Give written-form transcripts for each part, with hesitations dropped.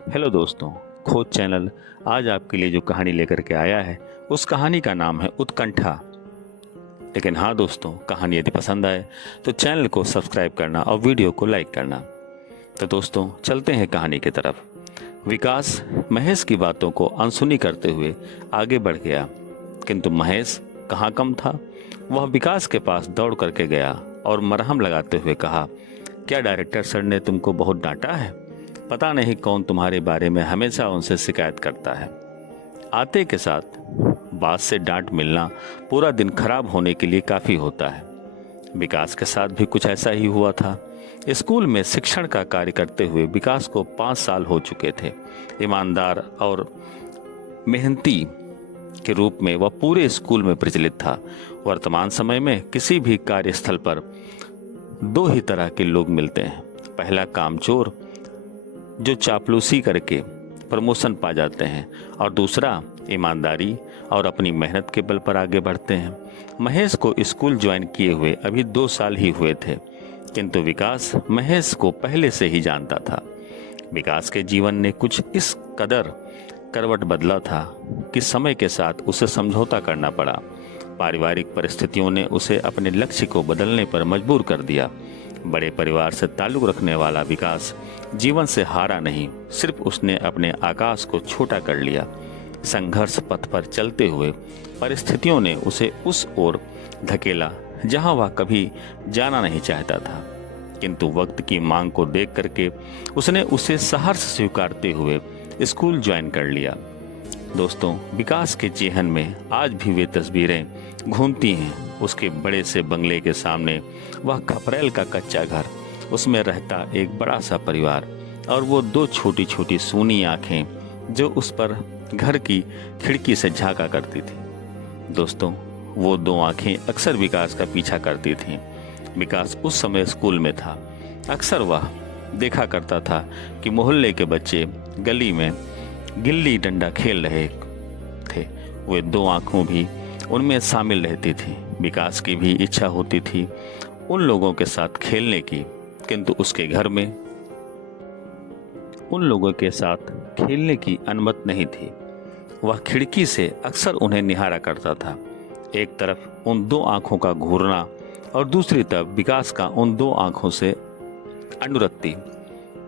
Hello दोस्तों, खोज channel आज आपके लिए जो कहानी लेकर के आया है उस कहानी का नाम है उत्कंठा। लेकिन हाँ दोस्तों, कहानी यदि पसंद आए तो चैनल को सब्सक्राइब करना और वीडियो को लाइक करना। तो दोस्तों चलते हैं कहानी की तरफ। विकास महेश की बातों को अनसुनी करते हुए आगे बढ़ गया, किंतु महेश कहाँ कम था। वह विकास के पास दौड़ करके गया और मरहम लगाते हुए कहा, क्या डायरेक्टर सर ने तुमको बहुत डांटा है? पता नहीं कौन तुम्हारे बारे में हमेशा उनसे शिकायत करता है। आते के साथ बात से डांट मिलना पूरा दिन खराब होने के लिए काफ़ी होता है। विकास के साथ भी कुछ ऐसा ही हुआ था। स्कूल में शिक्षण का कार्य करते हुए विकास को 5 साल हो चुके थे। ईमानदार और मेहनती के रूप में वह पूरे स्कूल में प्रचलित था। वर्तमान समय में किसी भी कार्यस्थल पर 2 ही तरह के लोग मिलते हैं। पहला कामचोर, जो चापलूसी करके प्रमोशन पा जाते हैं, और दूसरा ईमानदारी और अपनी मेहनत के बल पर आगे बढ़ते हैं। महेश को स्कूल ज्वाइन किए हुए अभी 2 साल ही हुए थे, किंतु विकास महेश को पहले से ही जानता था। विकास के जीवन ने कुछ इस कदर करवट बदला था कि समय के साथ उसे समझौता करना पड़ा। पारिवारिक परिस्थितियों ने उसे अपने लक्ष्य को बदलने पर मजबूर कर दिया। बड़े परिवार से ताल्लुक रखने वाला विकास जीवन से हारा नहीं, सिर्फ उसने अपने आकाश को छोटा कर लिया। संघर्ष पथ पर चलते हुए परिस्थितियों ने उसे उस ओर धकेला जहां वह कभी जाना नहीं चाहता था, किंतु वक्त की मांग को देख करके उसने उसे सहर्ष स्वीकारते हुए स्कूल ज्वाइन कर लिया। दोस्तों, विकास के जेहन में आज भी वे तस्वीरें घूमती हैं। उसके बड़े से बंगले के सामने वह खपरेल का कच्चा घर, उसमें रहता एक बड़ा सा परिवार और वो 2 छोटी छोटी सूनी आंखें जो उस पर घर की खिड़की से झांका करती थी। दोस्तों, वो 2 आंखें अक्सर विकास का पीछा करती थीं। विकास उस समय स्कूल में था। अक्सर वह देखा करता था कि मोहल्ले के बच्चे गली में गिल्ली डंडा खेल रहे थे। वे 2 आंखों भी उनमें शामिल रहती थी। विकास की भी इच्छा होती थी उन लोगों के साथ खेलने की, किंतु उसके घर में उन लोगों के साथ खेलने की अनुमति नहीं थी। वह खिड़की से अक्सर उन्हें निहारा करता था। एक तरफ उन 2 आंखों का घूरना और दूसरी तरफ विकास का उन 2 आंखों से अनुरक्ति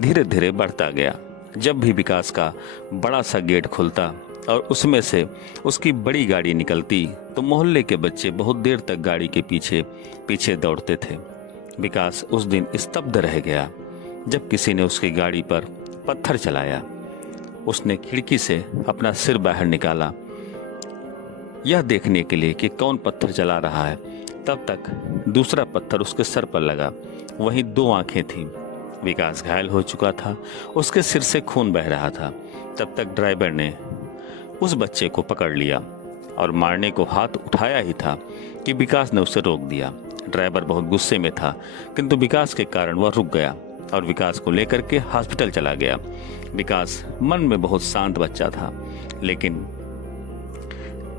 धीरे धीरे बढ़ता गया। जब भी विकास का बड़ा सा गेट खुलता और उसमें से उसकी बड़ी गाड़ी निकलती तो मोहल्ले के बच्चे बहुत देर तक गाड़ी के पीछे पीछे दौड़ते थे। विकास उस दिन स्तब्ध रह गया जब किसी ने उसकी गाड़ी पर पत्थर चलाया। उसने खिड़की से अपना सिर बाहर निकाला, यह देखने के लिए कि कौन पत्थर चला रहा है। तब तक दूसरा पत्थर उसके सर पर लगा। वहीं 2 आंखें थीं। विकास घायल हो चुका था, उसके सिर से खून बह रहा था। तब तक ड्राइवर ने उस बच्चे को पकड़ लिया और मारने को हाथ उठाया ही था कि विकास ने उसे रोक दिया। ड्राइवर बहुत गुस्से में था, किंतु विकास के कारण वह रुक गया और विकास को लेकर के हॉस्पिटल चला गया। विकास मन में बहुत शांत बच्चा था, लेकिन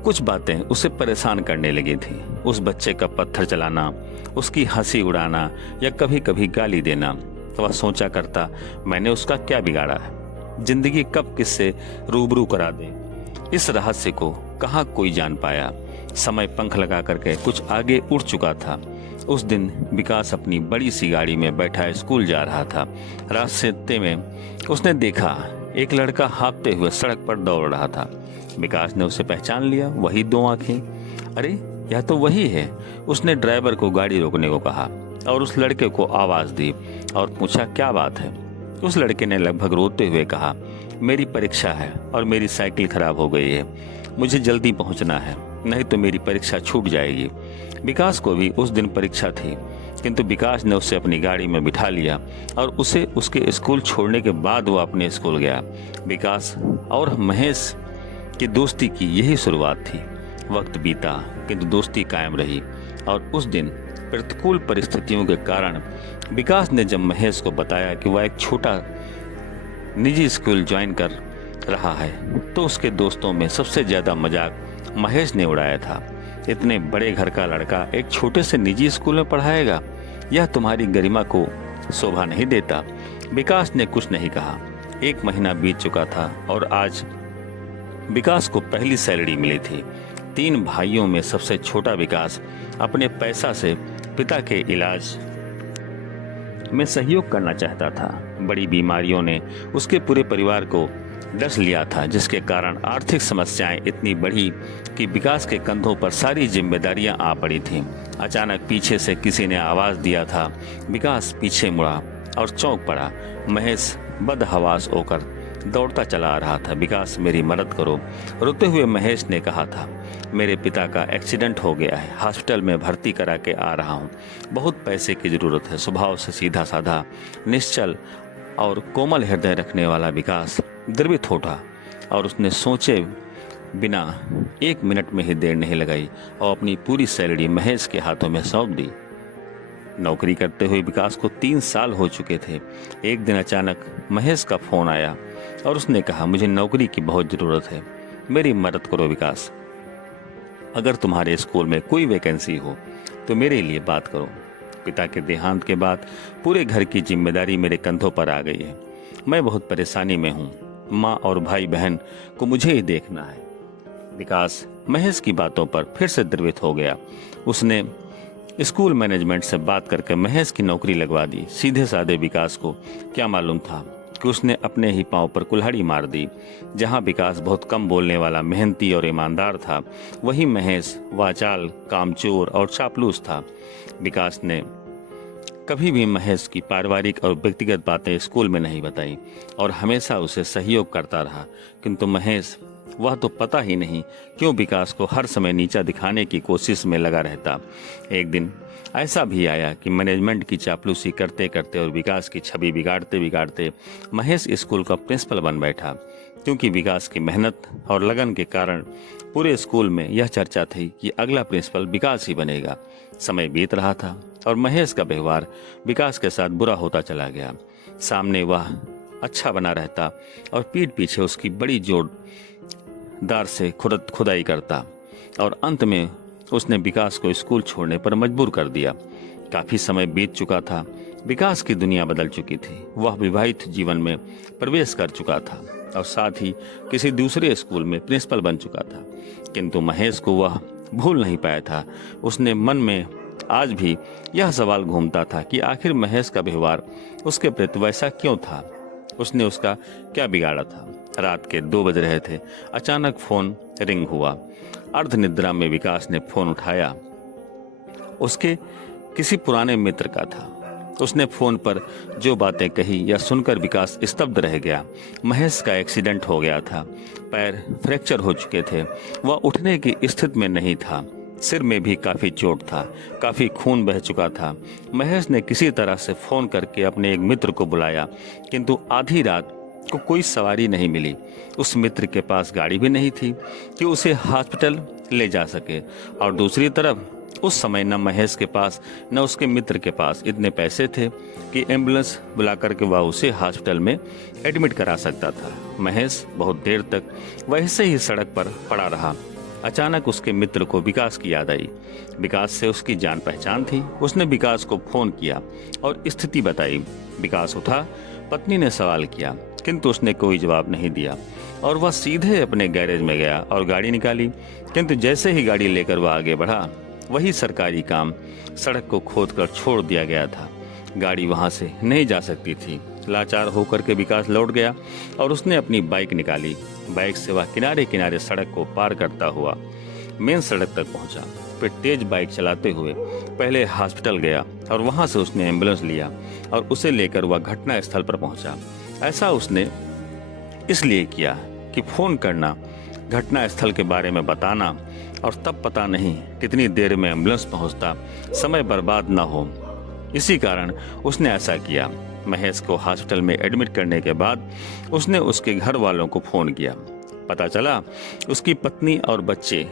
कुछ बातें उसे परेशान करने लगी थी। उस बच्चे का पत्थर चलाना, उसकी हंसी उड़ाना या कभी कभी गाली देना। वह सोचा करता, मैंने उसका क्या बिगाड़ा है? जिंदगी कब किससे रूबरू करा दे, इस रहस्य को कहाँ कोई जान पाया। समय पंख लगा करके कुछ आगे उड़ चुका था। उस दिन विकास अपनी बड़ी सी गाड़ी में बैठा स्कूल जा रहा था। रास्ते में उसने देखा एक लड़का हाँफते हुए सड़क पर दौड़ रहा था। विकास ने उसे पहचान लिया, वही 2 आंखें। अरे, यह तो वही है। उसने ड्राइवर को गाड़ी रोकने को कहा और उस लड़के को आवाज दी और पूछा, क्या बात है? उस लड़के ने लगभग रोते हुए कहा, मेरी परीक्षा है और मेरी साइकिल खराब हो गई है। मुझे जल्दी पहुंचना है, नहीं तो मेरी परीक्षा छूट जाएगी। विकास को भी उस दिन परीक्षा थी, किंतु विकास ने उसे अपनी गाड़ी में बिठा लिया और उसे उसके स्कूल छोड़ने के बाद वो अपने स्कूल गया। विकास और महेश की दोस्ती की यही शुरुआत थी। वक्त बीता, किंतु दोस्ती कायम रही। और उस दिन प्रतिकूल परिस्थितियों के कारण विकास ने जब महेश को बताया कि वह एक छोटा निजी स्कूल ज्वाइन कर रहा है, तो उसके दोस्तों में सबसे ज़्यादा मजाक महेश ने उड़ाया था। इतने बड़े घर का लड़का एक छोटे से निजी स्कूल में पढ़ाएगा, यह तुम्हारी गरिमा को शोभा नहीं देता। विकास ने कुछ नहीं कहा। 1 महीना बीत चुका था और आज विकास को पहली सैलरी मिली थी। 3 भाइयों में सबसे छोटा विकास अपने पैसा से पिता के इलाज में सहयोग करना चाहता था। बड़ी बीमारियों ने उसके पूरे परिवार को डस लिया था, जिसके कारण आर्थिक समस्याएं इतनी बढ़ी कि विकास के कंधों पर सारी जिम्मेदारियां आ पड़ी थीं। अचानक पीछे से किसी ने आवाज दिया था। विकास पीछे मुड़ा और चौंक पड़ा। महेश बदहवास होकर दौड़ता चला आ रहा था। विकास, मेरी मदद करो, रोते हुए महेश ने कहा था। मेरे पिता का एक्सीडेंट हो गया है, हॉस्पिटल में भर्ती करा के आ रहा हूँ। बहुत पैसे की जरूरत है। स्वभाव से सीधा साधा, निश्चल और कोमल हृदय रखने वाला विकास द्रवित उठा और उसने सोचे बिना 1 मिनट में ही देर नहीं लगाई और अपनी पूरी सैलरी महेश के हाथों में सौंप दी। नौकरी करते हुए विकास को 3 साल हो चुके थे। एक दिन अचानक महेश का फोन आया और उसने कहा, मुझे नौकरी की बहुत जरूरत है, मेरी मदद करो विकास। अगर तुम्हारे स्कूल में कोई वैकेंसी हो तो मेरे लिए बात करो। पिता के देहांत के बाद पूरे घर की जिम्मेदारी मेरे कंधों पर आ गई है। मैं बहुत परेशानी में हूँ। माँ और भाई बहन को मुझे ही देखना है। विकास महेश की बातों पर फिर से द्रवित हो गया। उसने स्कूल मैनेजमेंट से बात करके महेश की नौकरी लगवा दी। सीधे साधे विकास को क्या मालूम था कि उसने अपने ही पांव पर कुल्हाड़ी मार दी। जहां विकास बहुत कम बोलने वाला, मेहनती और ईमानदार था, वहीं महेश वाचाल, कामचोर और चापलूस था। विकास ने कभी भी महेश की पारिवारिक और व्यक्तिगत बातें स्कूल में नहीं बताई और हमेशा उसे सहयोग करता रहा, किंतु महेश वह तो पता ही नहीं क्यों विकास को हर समय नीचा दिखाने की कोशिश में लगा रहता। एक दिन ऐसा भी आया कि मैनेजमेंट की चापलूसी करते करते और विकास की छवि बिगाड़ते बिगाड़ते महेश स्कूल का प्रिंसिपल बन बैठा। क्योंकि विकास की मेहनत और लगन के कारण पूरे स्कूल में यह चर्चा थी कि अगला प्रिंसिपल विकास ही बनेगा। समय बीत रहा था और महेश का व्यवहार विकास के साथ बुरा होता चला गया। सामने वह अच्छा बना रहता और पीठ पीछे उसकी बड़ी जोरदार से खुदाई करता और अंत में उसने विकास को स्कूल छोड़ने पर मजबूर कर दिया। काफी समय बीत चुका था। विकास की दुनिया बदल चुकी थी। वह विवाहित जीवन में प्रवेश कर चुका था और साथ ही किसी दूसरे स्कूल में प्रिंसिपल बन चुका था, किंतु महेश को वह भूल नहीं पाया था। उसने मन में आज भी यह सवाल घूमता था कि आखिर महेश का व्यवहार उसके प्रति वैसा क्यों था। उसने उसका क्या बिगाड़ा था। रात के 2 बज रहे थे। अचानक फोन रिंग हुआ। अर्धनिद्रा में विकास ने फोन उठाया। उसके किसी पुराने मित्र का था। उसने फोन पर जो बातें कही यह सुनकर विकास स्तब्ध रह गया। महेश का एक्सीडेंट हो गया था। पैर फ्रैक्चर हो चुके थे। वह उठने की स्थिति में नहीं था। सिर में भी काफी चोट था। काफी खून बह चुका था। महेश ने किसी तरह से फोन करके अपने एक मित्र को बुलाया, किंतु आधी रात को कोई सवारी नहीं मिली। उस मित्र के पास गाड़ी भी नहीं थी कि उसे हॉस्पिटल ले जा सके, और दूसरी तरफ उस समय न महेश के पास न उसके मित्र के पास इतने पैसे थे कि एम्बुलेंस बुला करके वह उसे हॉस्पिटल में एडमिट करा सकता था। महेश बहुत देर तक वैसे ही सड़क पर पड़ा रहा। अचानक उसके मित्र को विकास की याद आई। विकास से उसकी जान पहचान थी। उसने विकास को फोन किया और स्थिति बताई। विकास उठा। पत्नी ने सवाल किया, किंतु उसने कोई जवाब नहीं दिया और वह सीधे अपने गैरेज में गया और गाड़ी निकाली। किंतु जैसे ही गाड़ी लेकर वह आगे बढ़ा, वही सरकारी काम सड़क को खोदकर छोड़ दिया गया था। गाड़ी वहां से नहीं जा सकती थी। लाचार होकर के विकास लौट गया और उसने अपनी बाइक निकाली। बाइक से वह किनारे किनारे सड़क को पार करता हुआ मेन सड़क तक पहुंचा। फिर तेज बाइक चलाते हुए पहले हॉस्पिटल गया और वहां से उसने एम्बुलेंस लिया और उसे लेकर वह घटना स्थल पर पहुंचा। ऐसा उसने इसलिए किया कि फोन करना, घटना स्थल के बारे में बताना और तब पता नहीं कितनी देर में एम्बुलेंस पहुंचता, समय बर्बाद न हो, इसी कारण उसने ऐसा किया। महेश को हॉस्पिटल में एडमिट करने के बाद उसने उसके घर वालों को फोन किया। पता चला उसकी पत्नी और बच्चे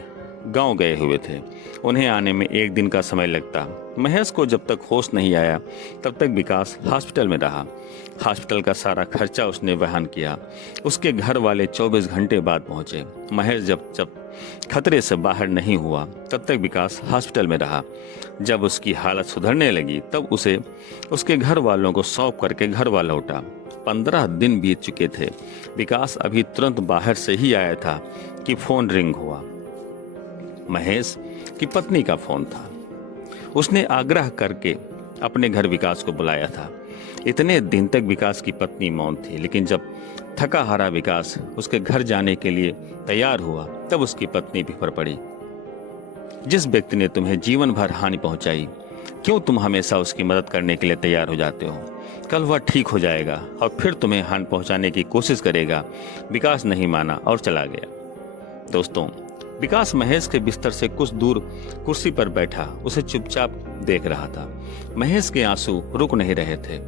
गांव गए हुए थे। उन्हें आने में 1 दिन का समय लगता। महेश को जब तक होश नहीं आया तब तक विकास हॉस्पिटल में रहा। हॉस्पिटल का सारा खर्चा उसने वहन किया। उसके घर वाले 24 घंटे बाद पहुंचे। महेश जब खतरे से बाहर नहीं हुआ तब तक विकास हॉस्पिटल में रहा। जब उसकी हालत सुधरने लगी तब उसे उसके घर वालों को सौंप करके घर वाला लौटा। 15 दिन बीत चुके थे। विकास अभी तुरंत बाहर से ही आया था कि फोन रिंग हुआ। महेश की पत्नी का फोन था। उसने आग्रह करके अपने घर विकास को बुलाया था। इतने दिन तक विकास की पत्नी मौन थी, लेकिन जब थका हारा विकास उसके घर जाने के लिए तैयार हुआ तब उसकी पत्नी बिफर पड़ी। जिस व्यक्ति ने तुम्हें जीवन भर हानि पहुंचाई, क्यों तुम हमेशा उसकी मदद करने के लिए तैयार हो जाते हो? कल वह ठीक हो जाएगा और फिर तुम्हें हानि पहुंचाने की कोशिश करेगा। विकास नहीं माना और चला गया। दोस्तों, विकास महेश के बिस्तर से कुछ दूर कुर्सी पर बैठा उसे चुपचाप देख रहा था। महेश के आंसू रुक नहीं रहे थे।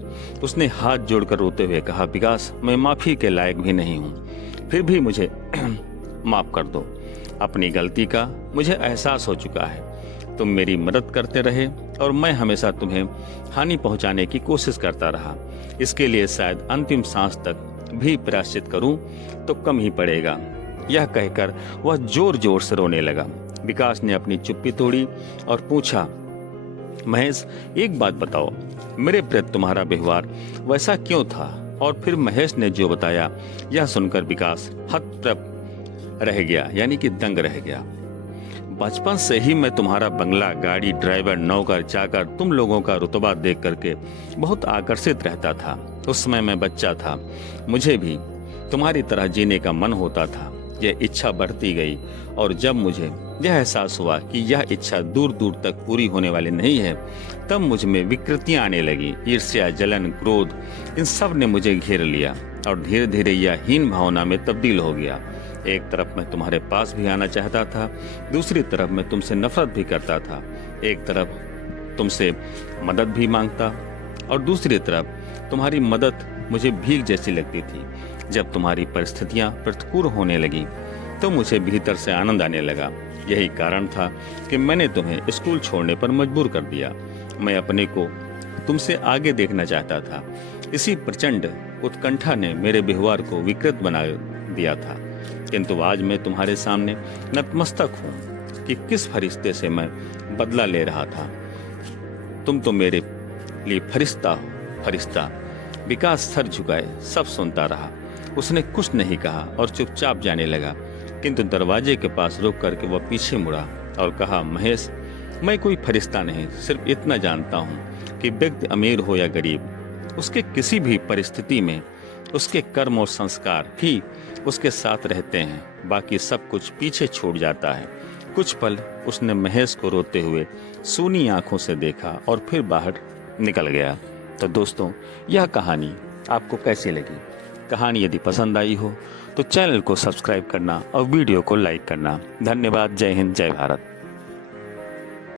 उसने हाथ जोड़कर रोते हुए कहा, विकास, मैं माफी के लायक भी नहीं हूँ, फिर भी मुझे माफ कर दो। अपनी गलती का मुझे एहसास हो चुका है। तुम मेरी मदद करते रहे और मैं हमेशा तुम्हें हानि पहुंचाने की कोशिश करता रहा। इसके लिए शायद अंतिम सांस तक भी प्रायश्चित करूं तो कम ही पड़ेगा। यह कहकर वह जोर जोर से रोने लगा। विकास ने अपनी चुप्पी तोड़ी और पूछा, महेश, एक बात बताओ, मेरे प्रति तुम्हारा व्यवहार वैसा क्यों था? और फिर महेश ने जो बताया, यह सुनकर विकास हतप्रभ रह गया, यानी कि दंग रह गया। बचपन से ही मैं तुम्हारा बंगला, गाड़ी, ड्राइवर, नौकर, चाकर, तुम लोगों का रुतबा देख करके बहुत आकर्षित रहता था। उस समय मैं बच्चा था, मुझे भी तुम्हारी तरह जीने का मन होता था। यह इच्छा बढ़ती गई और जब मुझे यह एहसास हुआ कि यह इच्छा दूर दूर तक पूरी होने वाली नहीं है, तब मुझ में विकृतियां आने लगी। ईर्ष्या, जलन, क्रोध, इन सब ने मुझे घेर लिया और धीरे धीरे यह हीन भावना में तब्दील हो गया। एक तरफ मैं तुम्हारे पास भी आना चाहता था, दूसरी तरफ मैं तुमसे नफरत भी करता था। एक तरफ तुमसे मदद भी मांगता और दूसरी तरफ तुम्हारी मदद मुझे भीख जैसी लगती थी। जब तुम्हारी परिस्थितियां प्रतिकूल होने लगी तो मुझे भीतर से आनंद आने लगा। यही कारण था कि मैंने तुम्हें स्कूल छोड़ने पर मजबूर कर दिया। मैं अपने को तुमसे आगे देखना चाहता था। इसी प्रचंड उत्कंठा ने मेरे व्यवहार को विकृत बना दिया था। किंतु आज मैं तुम्हारे सामने नतमस्तक हूँ कि किस फरिश्ते से मैं बदला ले रहा था। तुम तो मेरे लिए फरिश्ता हो, फरिश्ता। विकास सर झुकाए सब सुनता रहा। उसने कुछ नहीं कहा और चुपचाप जाने लगा, किंतु दरवाजे के पास रुक करके वह पीछे मुड़ा और कहा, महेश, मैं कोई फरिश्ता नहीं, सिर्फ इतना जानता हूँ कि व्यक्ति अमीर हो या गरीब, उसके किसी भी परिस्थिति में उसके कर्म और संस्कार ही उसके साथ रहते हैं। बाकी सब कुछ पीछे छूट जाता है। कुछ पल उसने महेश को रोते हुए सूनी आंखों से देखा और फिर बाहर निकल गया। तो दोस्तों, यह कहानी आपको कैसी लगी? कहानी यदि पसंद आई हो तो चैनल को सब्सक्राइब करना और वीडियो को लाइक करना। धन्यवाद। जय हिंद, जय भारत।